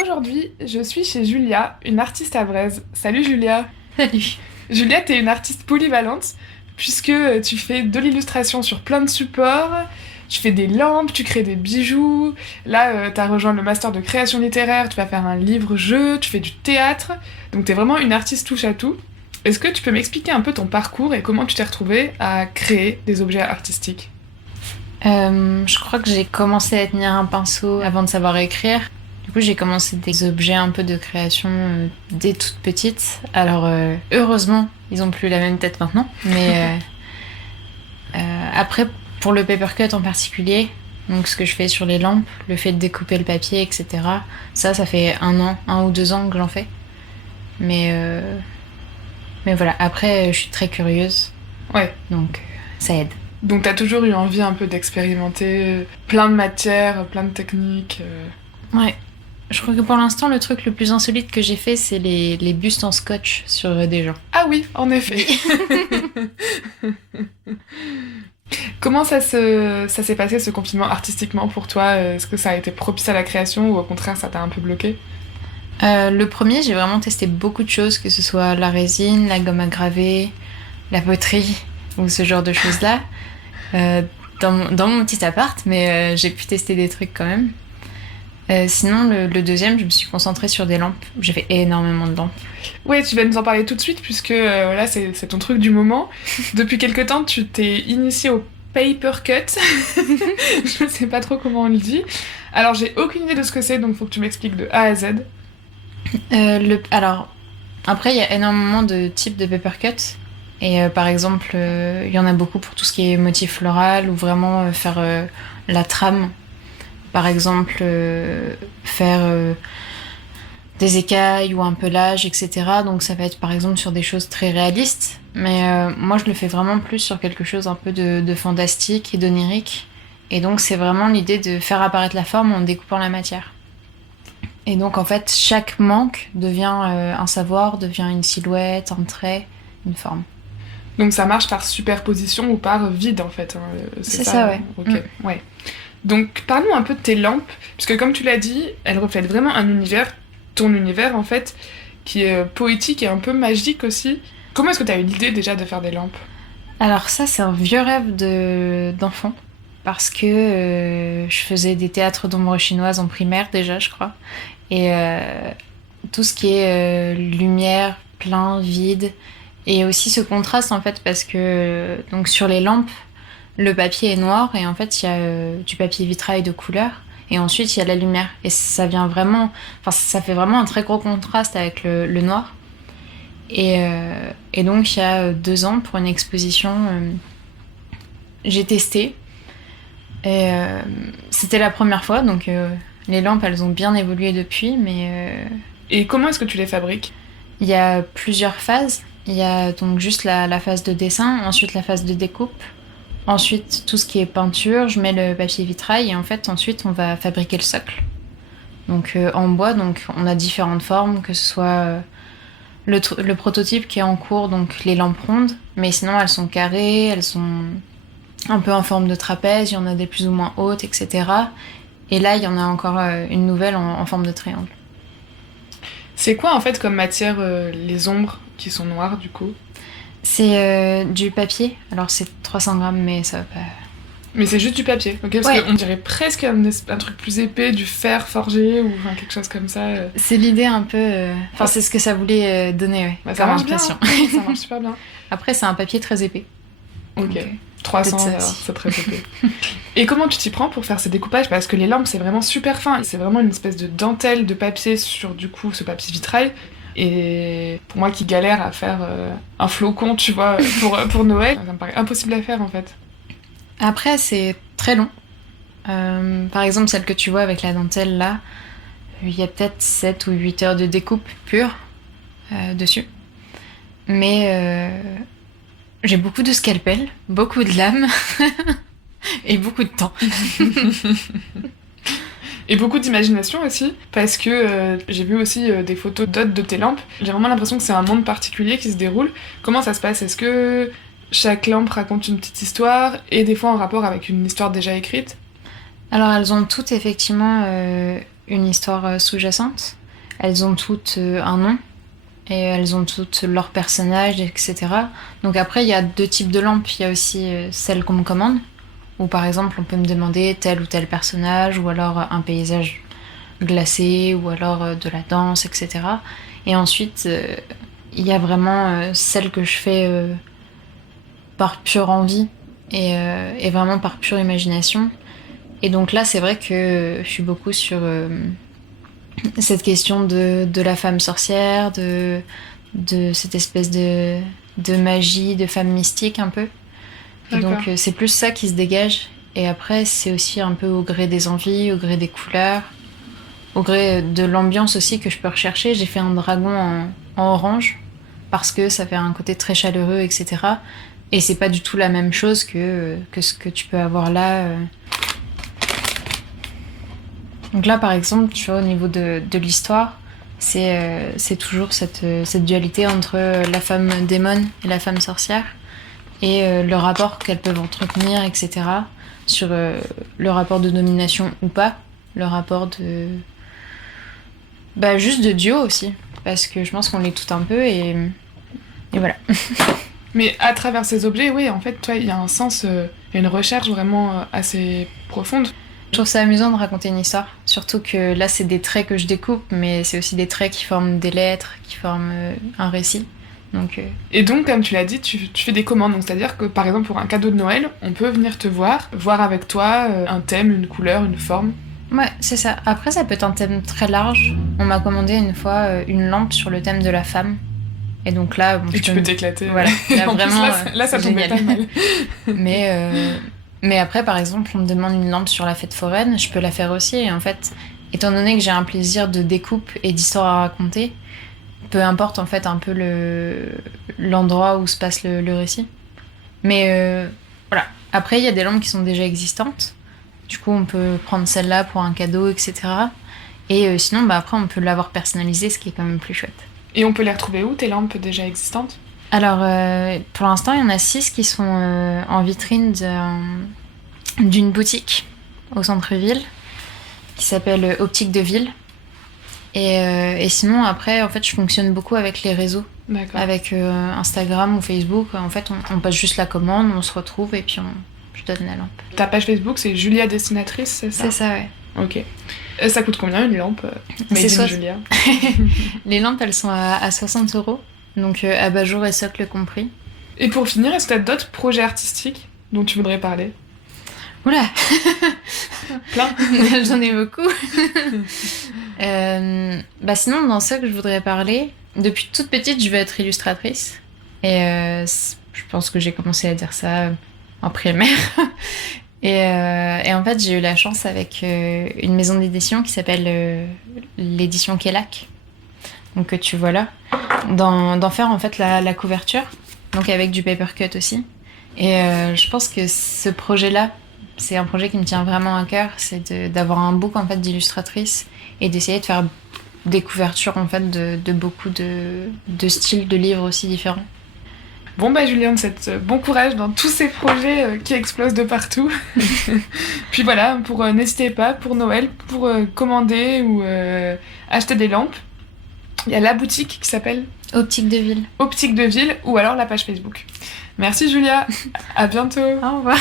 Aujourd'hui, je suis chez Julia, une artiste à Vraise. Salut Julia! Salut. Julia, t'es une artiste polyvalente, puisque tu fais de l'illustration sur plein de supports, tu fais des lampes, tu crées des bijoux, là t'as rejoint le master de création littéraire, tu vas faire un livre-jeu, tu fais du théâtre, donc t'es vraiment une artiste touche à tout. Est-ce que tu peux m'expliquer un peu ton parcours et comment tu t'es retrouvée à créer des objets artistiques? Je crois que j'ai commencé à tenir un pinceau avant de savoir écrire. Du coup, j'ai commencé des objets un peu de création dès toute petite. Alors, heureusement, ils ont plus la même tête maintenant. Mais après, pour le papercut en particulier, donc ce que je fais sur les lampes, le fait de découper le papier, etc. Ça fait 1 ou 2 ans que j'en fais. Mais, euh, mais voilà, après, je suis très curieuse, Ouais, donc ça aide. donc t'as toujours eu envie un peu d'expérimenter plein de matières, plein de techniques. Ouais. Je crois que pour l'instant, le truc le plus insolite que j'ai fait, c'est les bustes en scotch sur des gens. Ah oui, en effet. Comment ça s'est passé ce confinement artistiquement pour toi? Est-ce que ça a été propice à la création ou au contraire ça t'a un peu bloqué? Le premier, j'ai vraiment testé beaucoup de choses, que ce soit la résine, la gomme à graver, la poterie ou ce genre de choses-là, dans mon petit appart, mais j'ai pu tester des trucs quand même. Sinon, le deuxième, je me suis concentrée sur des lampes. J'ai fait énormément de lampes. Ouais, tu vas nous en parler tout de suite puisque là c'est ton truc du moment. Depuis quelque temps, tu t'es initié au paper cut. Je ne sais pas trop comment on le dit. Alors j'ai aucune idée de ce que c'est, donc faut que tu m'expliques de A à Z. Alors, après, il y a énormément de types de paper cut. Et par exemple, il y en a beaucoup pour tout ce qui est motif floral ou vraiment faire la trame. Par exemple, faire des écailles ou un pelage, etc. Donc ça va être par exemple sur des choses très réalistes. Mais moi, je le fais vraiment plus sur quelque chose un peu de fantastique et d'onirique. Et donc c'est vraiment l'idée de faire apparaître la forme en découpant la matière. Et donc en fait, chaque manque devient un savoir, devient une silhouette, un trait, une forme. Donc ça marche par superposition ou par vide en fait, hein, c'est C'est ça? ça, ouais. Ok, ouais. Donc parlons un peu de tes lampes, puisque comme tu l'as dit, elles reflètent vraiment un univers, ton univers en fait, qui est poétique et un peu magique aussi. Comment est-ce que tu as eu l'idée déjà de faire des lampes? Alors ça, c'est un vieux rêve d'enfant. Parce que je faisais des théâtres d'ombre chinoise en primaire déjà, je crois. Et tout ce qui est lumière, plein, vide. Et aussi ce contraste en fait, parce que donc sur les lampes, le papier est noir et en fait il y a du papier vitrail de couleur. Et ensuite il y a la lumière. Et ça vient vraiment. Enfin, ça fait vraiment un très gros contraste avec le noir. Et donc il y a 2 ans, pour une exposition, j'ai testé. Et c'était la première fois, donc les lampes, elles ont bien évolué depuis, mais Et comment est-ce que tu les fabriques? il y a plusieurs phases. Il y a donc juste la phase de dessin, ensuite la phase de découpe, ensuite tout ce qui est peinture, je mets le papier vitrail, et en fait, ensuite, on va fabriquer le socle. Donc en bois, donc on a différentes formes, que ce soit le prototype qui est en cours, donc les lampes rondes, mais sinon elles sont carrées, elles sont un peu en forme de trapèze, il y en a des plus ou moins hautes, etc. Et là, il y en a encore une nouvelle en forme de triangle. C'est quoi en fait comme matière les ombres qui sont noires du coup? C'est du papier, alors c'est 300 grammes, mais ça va pas. Mais c'est juste du papier, ok? Parce Ouais, qu'on dirait presque un truc plus épais, du fer forgé ou enfin, quelque chose comme ça. c'est l'idée un peu. Enfin, Ah, c'est ce que ça voulait donner, ouais, bah, ça comme marche bien, impression. hein. Ça marche super bien. Après, c'est un papier très épais. Ok. Donc, 300, peut-être ça alors, aussi. c'est très épais. Et comment tu t'y prends pour faire ces découpages? Parce que les lampes, c'est vraiment super fin. C'est vraiment une espèce de dentelle de papier sur, du coup, ce papier vitrail. Et pour moi qui galère à faire un flocon, tu vois, pour Noël, ça me paraît impossible à faire, en fait. Après, c'est très long. Par exemple, celle que tu vois avec la dentelle là, il y a peut-être 7 ou 8 heures de découpe pure dessus. Mais j'ai beaucoup de scalpel, beaucoup de lames et beaucoup de temps. Et beaucoup d'imagination aussi, parce que j'ai vu aussi des photos d'autres de tes lampes. J'ai vraiment l'impression que c'est un monde particulier qui se déroule. Comment ça se passe? Est-ce que chaque lampe raconte une petite histoire, et des fois en rapport avec une histoire déjà écrite? Alors elles ont toutes effectivement une histoire sous-jacente. Elles ont toutes un nom. Et elles ont toutes leurs personnages, etc. Donc après, il y a deux types de lampes. Il y a aussi celles qu'on me commande, où par exemple, on peut me demander tel ou tel personnage, ou alors un paysage glacé, ou alors de la danse, etc. Et ensuite, il y a vraiment celles que je fais par pure envie et vraiment par pure imagination. Et donc là, c'est vrai que je suis beaucoup sur cette question de la femme sorcière, de cette espèce de magie, de femme mystique un peu. Et D'accord. donc c'est plus ça qui se dégage. Et après, c'est aussi un peu au gré des envies, au gré des couleurs, au gré de l'ambiance aussi que je peux rechercher. J'ai fait un dragon en orange parce que ça fait un côté très chaleureux, etc. Et c'est pas du tout la même chose que ce que tu peux avoir là. Donc là, par exemple, tu vois, au niveau de l'histoire, c'est toujours cette dualité entre la femme démon et la femme sorcière, et le rapport qu'elles peuvent entretenir, etc. Sur le rapport de domination ou pas, le rapport de... Bah, juste de duo aussi, parce que je pense qu'on l'est tout un peu, et voilà. Mais à travers ces objets, oui, en fait, toi, il y a un sens, il y a une recherche vraiment assez profonde. Je trouve ça amusant de raconter une histoire, surtout que là c'est des traits que je découpe, mais c'est aussi des traits qui forment des lettres, qui forment un récit. Donc, Et donc, comme tu l'as dit, tu fais des commandes. Donc, c'est-à-dire que, par exemple, pour un cadeau de Noël, on peut venir te voir avec toi un thème, une couleur, une forme. ouais, c'est ça. Après, ça peut être un thème très large. On m'a commandé une fois une lampe sur le thème de la femme. Et donc là, bon, Et tu peux t'éclater. Voilà, là En plus, vraiment, là, ça c'est tombait génial. pas mal. Mais après, par exemple, on me demande une lampe sur la fête foraine, je peux la faire aussi. Et en fait, étant donné que j'ai un plaisir de découpe et d'histoire à raconter, peu importe en fait un peu l'endroit où se passe le récit. Mais voilà. Après, il y a des lampes qui sont déjà existantes. Du coup, on peut prendre celle-là pour un cadeau, etc. Et sinon, bah, après, on peut l'avoir personnalisée, ce qui est quand même plus chouette. Et on peut les retrouver où, tes lampes déjà existantes? Alors, pour l'instant, il y en a 6 qui sont en vitrine d'une boutique au centre-ville qui s'appelle Optique de Ville. Et sinon, après, en fait, je fonctionne beaucoup avec les réseaux, D'accord. avec Instagram ou Facebook. En fait, on passe juste la commande, on se retrouve et puis je donne la lampe. Ta page Facebook, c'est Julia Dessinatrice, c'est ça? C'est ça, ouais. Ok. Ça coûte combien une lampe C'est Made in soit- Julia. Les lampes, elles sont à 60 €, donc abat-jour et socle compris. Et pour finir, est-ce que tu as d'autres projets artistiques dont tu voudrais parler? Oula, Plein. j'en ai beaucoup. Bah sinon, dans ça que je voudrais parler, depuis toute petite, je veux être illustratrice. Et je pense que j'ai commencé à dire ça en primaire. Et en fait, j'ai eu la chance avec une maison d'édition qui s'appelle l'édition Kellac, donc que tu vois là, d'en faire en fait la couverture, donc avec du paper cut aussi. Et je pense que ce projet-là, c'est un projet qui me tient vraiment à cœur, c'est d'avoir un book en fait d'illustratrice et d'essayer de faire des couvertures en fait de beaucoup de styles de livres aussi différents. Bon bah Julien, bon courage dans tous ces projets qui explosent de partout. Puis voilà, n'hésitez pas pour Noël, pour commander ou acheter des lampes. Il y a la boutique qui s'appelle Optique de Ville. Optique de Ville ou alors la page Facebook. Merci Julia, à bientôt. Au revoir.